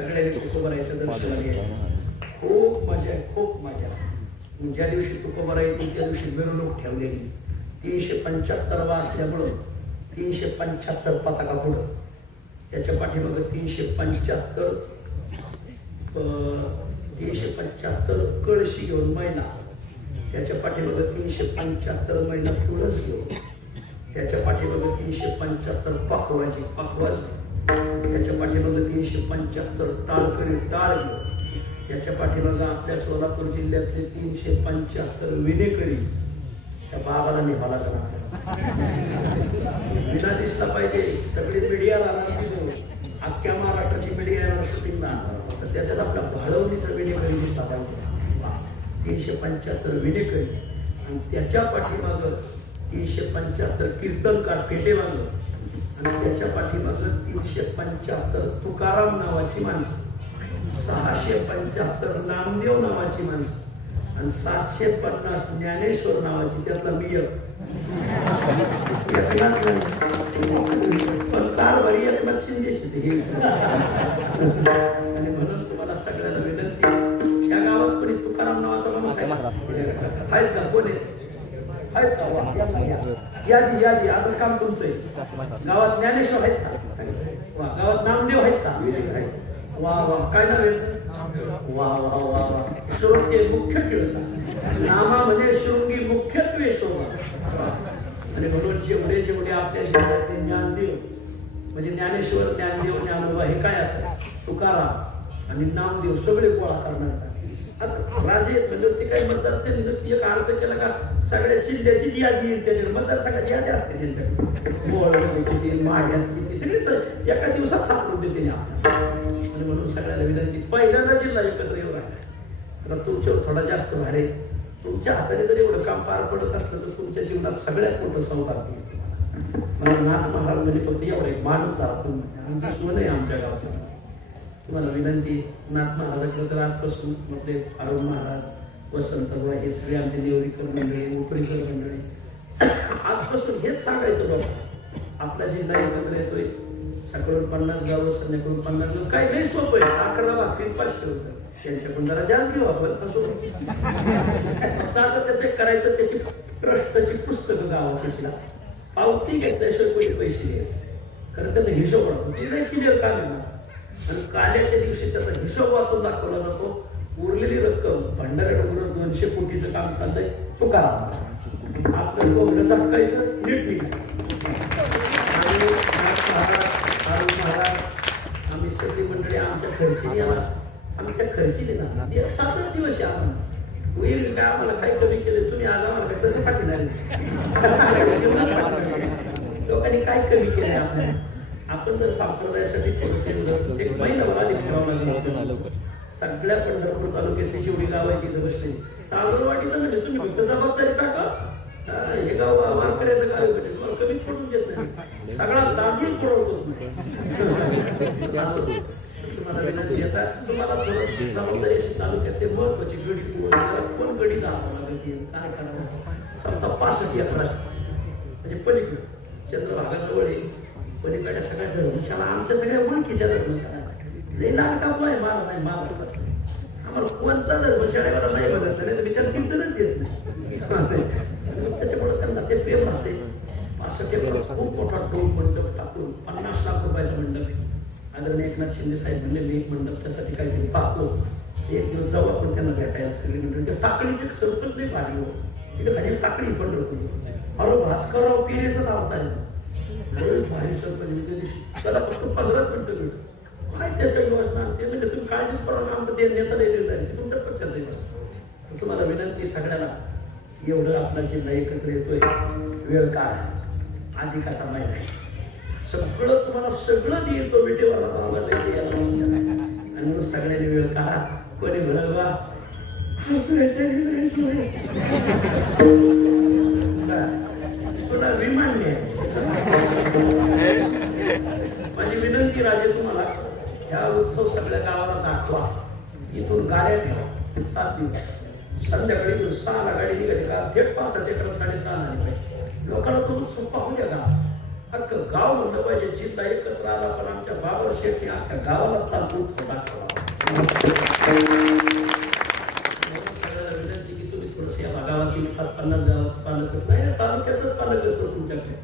सगळ्यांनी तुकोबारायचं दर्शन घ्यायचं. खूप मजा आहे, खूप मजा. ज्या दिवशी तुकोबारा येतील त्या दिवशी मिरवणूक ठेवलेली 375 असल्यामुळं 375 पताका पुढं, त्याच्या पाठीमागं 375 कळशी घेऊन महिना, त्याच्या पाठीमागं 375 महिना तुळस घेऊन, त्याच्या पाठीमागं 375 पाखवाज, त्याच्या पाठीमागं 375 टाळकरी टाळ घेऊन, त्याच्या पाठीमागं आपल्या सोलापूर जिल्ह्यातले 375 विनेकरी. त्या बाबाला निभाला करा विना दिसला पाहिजे. सगळी मीडियाला अख्ख्या महाराष्ट्राची मीडियाला शूटिंगला तर त्याच्यात आपल्या भाळवणीचा विनेकरी दिसला पाहिजे. 375 विनेकरी आणि त्याच्या पाठीमागं 375 कीर्तनकार पेटेमागं आणि त्याच्या पाठीमागं 375 तुकाराम नावाची माणसं, 675 नामदेव नावाची माणसं आणि 750 ज्ञानेश्वर नावाची. त्यातला मी पण कारभारी एकनाथ शिंदेची. आणि म्हणून तुम्हाला सगळ्यांना विनंती, या गावात कोणी तुकाराम नावाचा माणूस आहेत का? कोण आहेत का? यादी यादी आता काम तुमचं आहे. गावात ज्ञानेश्वर आहेत का? गावात नामदेव आहेत का? वा वा, काय नाव आहे? वा वा वा वा, शृंगे मुख्य टिळका, नामा म्हणजे शृंगी मुख्यत्वे शोभा. आणि म्हणून जेवढे जेवढे आपल्या शहरातले ज्ञानदेव म्हणजे ज्ञानेश्वर, ज्ञानदेव, ज्ञानोबा हे काय असतात, तुकाराम आणि नामदेव सगळे गोळा करणार. आता राजे म्हणजे ते काय म्हणतात, ते नुसती एक अर्थ केला का सगळ्या जिल्ह्याची जी यादी येईल त्याच्याकडे मतदार सगळ्याची यादी असते त्यांच्याकडे. मोळ किती, माढ्यात किती, सगळेच एका दिवसात सापडून देते आपल्याला. म्हणून सगळ्याला विनंती, पहिल्यांदा जिल्हा एकत्र येऊ राहिला तर तुमच्यावर थोडा जास्त भार आहे. तुमच्या हाताने जर एवढं काम पार पडत असलं तर तुमच्या जीवनात सगळ्यात मोठं सौभाग्य. मला नाथ महाराज म्हणजे फक्त एवढं मानवता आमचं सोन आहे आमच्या गावचं. तुम्हाला विनंती, नाथ महाराजाकडे तर आजपासून आपले अरुण महाराज, वसंतराव हे सगळे आमचे नेवरीकर मंडळी, उपरीकर मंडळी, आजपासून हेच सांगायचं बघा, आपला जिल्हा एकत्र येतोय. सकाळून 50 गावं, संध्याकाळून 50 गावं, काय काही सोपं आहे. 11 भाकरी 500 होतं, त्यांच्याकडून जरा जास्त घेऊ आपण. फक्त आता त्याचं करायचं, त्याची ट्रस्टची पुस्तकं गावाची पावती घेतल्याशिवाय कोणी पैसे द्यायचे. कारण त्याचा हिशोब वाटतो, ती नाही क्लिअर काम आहे ना. आणि काल्याच्या दिवशी त्याचा हिशोब वाचून दाखवला जातो. उरलेली रक्कम भंडाऱ्याकडून 200 कोटीचं काम चाललंय, तो करा. आपलं कोंबडं चटकायचं, नीट निघायचं. आम्ही सगळी मंडळी आमच्या खर्चीने आमच्या खर्चीने ना 7 दिवस आम्हाला होईल काय, आम्हाला काय कमी केले तुम्ही आज आम्हाला काय तसं पाठवणार. लोकांनी काय कमी केले आपल्याला. आपण जर संप्रदायासाठी एक महिनाभर आधी सगळ्या पंढरपूर तालुक्यातली जेवढी गाव आहे तिथं बसले तांदूळवाटीला म्हणजे तुम्ही फक्त जबाबदारी टाका. हे गाव वारकऱ्याचं गाव आहे, तुम्हाला कमीत पडून देत नाही, सगळा तांदूळ पुरवतो. तुम्हाला विनंती येतात, तुम्हाला जबाबदारी अशी तालुक्यातले महत्वाची गडी कोण गडी जावं लागेल, काय करावं. समजा 65 यात्रा म्हणजे पलीकडे चंद्रभागाजवळ आहे, पलीकडे सगळ्या धर्मशाळा आमच्या सगळ्या ओळखीच्या धर्मशाळा लई नाटकाप आहे. मला नाही, मला आम्हाला कोणता धर्मशाळेला नाही बघत नाही, तर मी त्याला कीर्तनच देत नाही. त्याच्यामुळे त्यांना ते प्रेम राहते. 65 एकर खूप मोठा टोल मंडप टाकून 50 लाख रुपयाचा मंडप आहे. आदरणीय एकनाथ शिंदे साहेब म्हणले मी एक मंडपच्यासाठी काहीतरी पाहतो, एक दिवस जाऊ आपण त्यांना भेटायला. सगळी मंडळी टाकडीचे सरपंच नाही भारी हो, तिथे खाली टाकडी पंढरपूर. अरे भास्करराव पिरेचा नाव आहे, भारी सरपंच. त्याला फक्त 15 मिनिटं भेटतो. काय त्याच्या योजना ते म्हणजे तुम्ही काळजीच पडा, आमचं ते नेता नाही देत तुमच्या पक्षाचं. तुम्हाला विनंती सगळ्याला, एवढं आपला जिल्हा एकत्र येतोय, वेळ काळ अधिकाचा महिना आहे, सगळं तुम्हाला सगळं देतो विटेवाला आणि म्हणून सगळ्यांनी वेळ काढा. कोणी म्हणा तुला विमान आहे. माझी विनंती राजे तुम्हाला, ह्या उत्सव सगळ्या गावाला दाखवा. इथून गाड्या ठेवा 7 दिवस, संध्याकाळी 6ला गाडी निघाली का थेट 65 एकर 6.5 आली पाहिजे. लोकांना तो उत्सव पाहू द्या. का अख्खं गाव म्हणलं पाहिजे चिंता एकत्र आला पण आमच्या बाबर शेठ अख्ख्या गावाला चालूच दाखवा. सगळ्याला विनंती की तुम्ही थोडंसं या गावातील 50 गावाचं पालक नाही तालुक्यातच पालक करतो तुमच्याकडे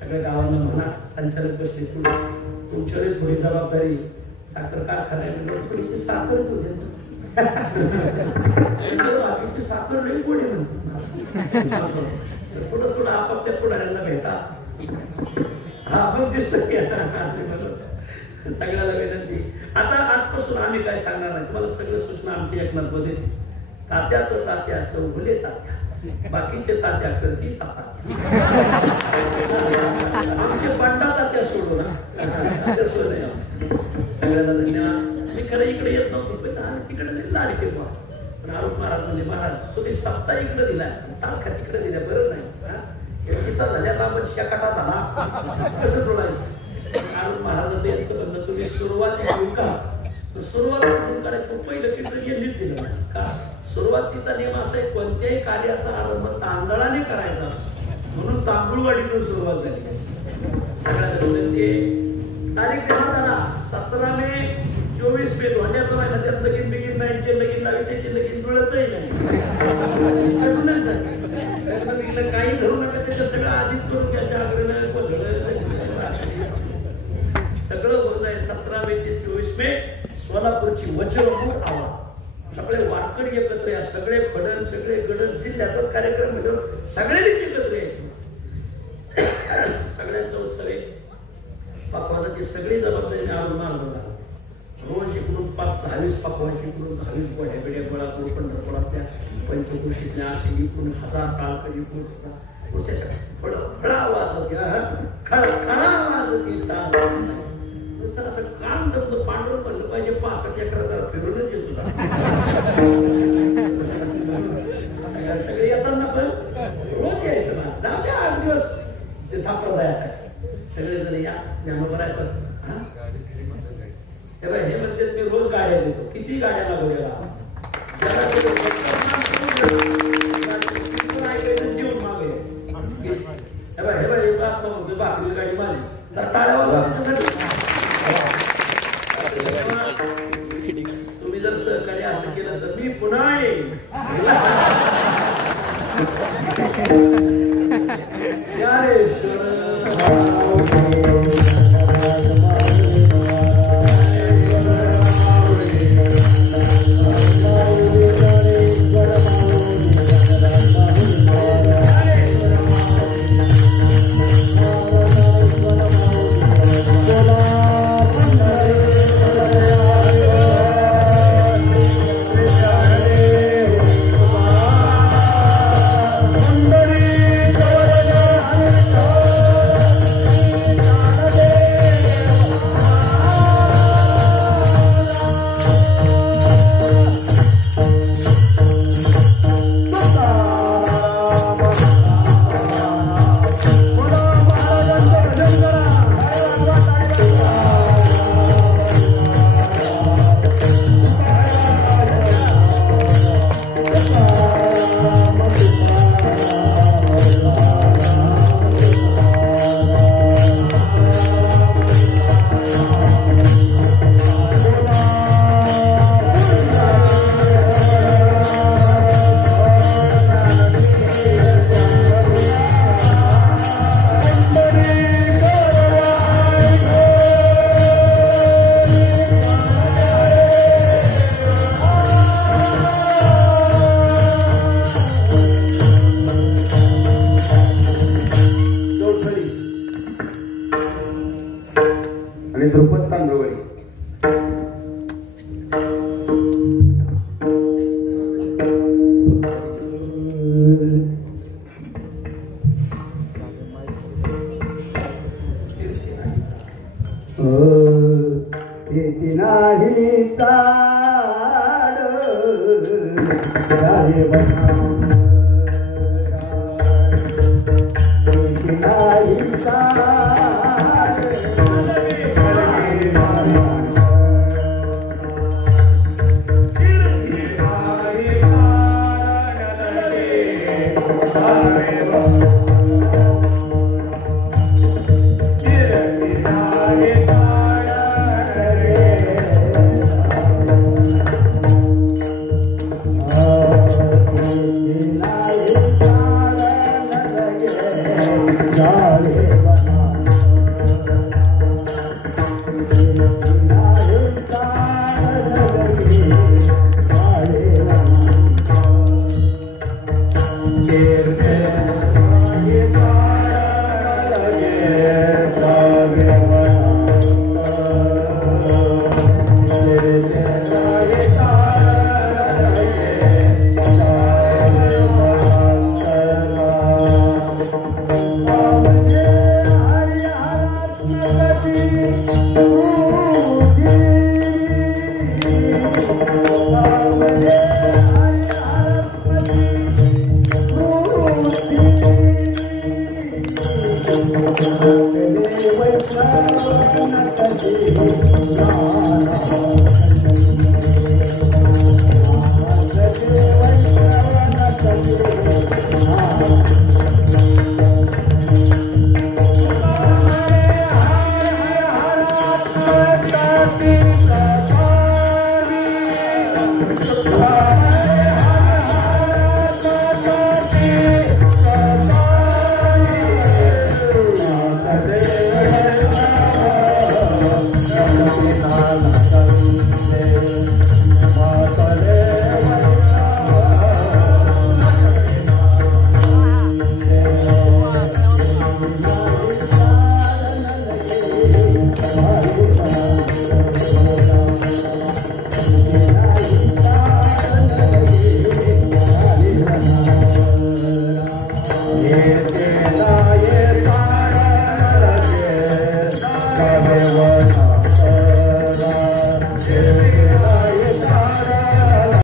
सगळ्या गावांना म्हणा संचालक बसले तुमच्याकडे थोडी जबाबदारी साखर कारखान्यामध्ये थोडीशी साखर बाकीची साखर नाही कोणी म्हणतो थोडं थोडं आपापल्या पुढाऱ्यांना भेटा. हा मग दिसत सगळ्याला विनंती. आता आजपासून आम्ही काय सांगणार नाही तुम्हाला सगळं सूचना आमची एकनाथ मध्ये तात्याचं तात्या चौगुले तात्या बाकीचे तात्या करती आमचे पांडा तात्या सोडू ना सगळ्यांना धन्यवाद. मी खरं इकडे येत नव्हतो पण तिकडे लाडके पण आरोप महाराज म्हणजे महाराज तुम्ही सप्ताह इकडे दिला तारखा तिकडे दिल्या बरं नाही याचीचा झाल्याला पण शेकाटा झाला कसं जोडायचं. आरोप महाराजांचं यांचं म्हणणं तुम्ही सुरुवाती सुरुवात करायचं पहिलं कीर्तन यांनीच दिलं नाही का. सुरुवातीचा नियम असा आहे कोणत्याही कार्याचा आरंभ तांदळाने करायचा म्हणून तांदूळवाडीतून सुरुवात झाली. सगळ्या तारीख देणार 17 मे 24 मे धोंड्याचं महिना त्यात लगीन बिगीन नाही लगीन लावी त्याची लगीन जुळतही नाही काही धरू नका त्याच्यात सगळं आधीच करून घ्यायच्या आग्रह सगळं होत आहे. 17 मे ते 24 मे सोलापूरची वज्रमूळ आवाज सगळे वारकरी एकत्र या सगळे फडण सगळे गडण जिल्ह्यातच कार्यक्रम मिळून सगळ्यांनीच एकत्र यायचे. सगळ्यांचा उत्सव आहे पकवानाची सगळी जबाबदारी मानवला रोज इकडून 10-20 पकवान इकडून 10-20 गोड्या बिड्या गोळा करून पंढरपुरातल्या पंचकृषीतल्या असे इकडून 1000 टाळकं इकडून फळा आवाज होती खळा आवाज होती तर असं काम जमलं पांढरं म्हणलं पाहिजे 65 एकराला फिरूनच येत होता. सगळे येताना पण रोज यायचं ना 8 दिवस ते संप्रदायासाठी सगळेजण या ज्ञानोबरायचं हे म्हणते मी रोज गाड्या देतो किती गाड्या लागवल्या जीवन मागे हे बाकरी गाडी माझी तर टाळ्यावर तुम्ही जर सहकार्य असं केलं तर मी पुन्हा येईल. Yeah. वैष्णव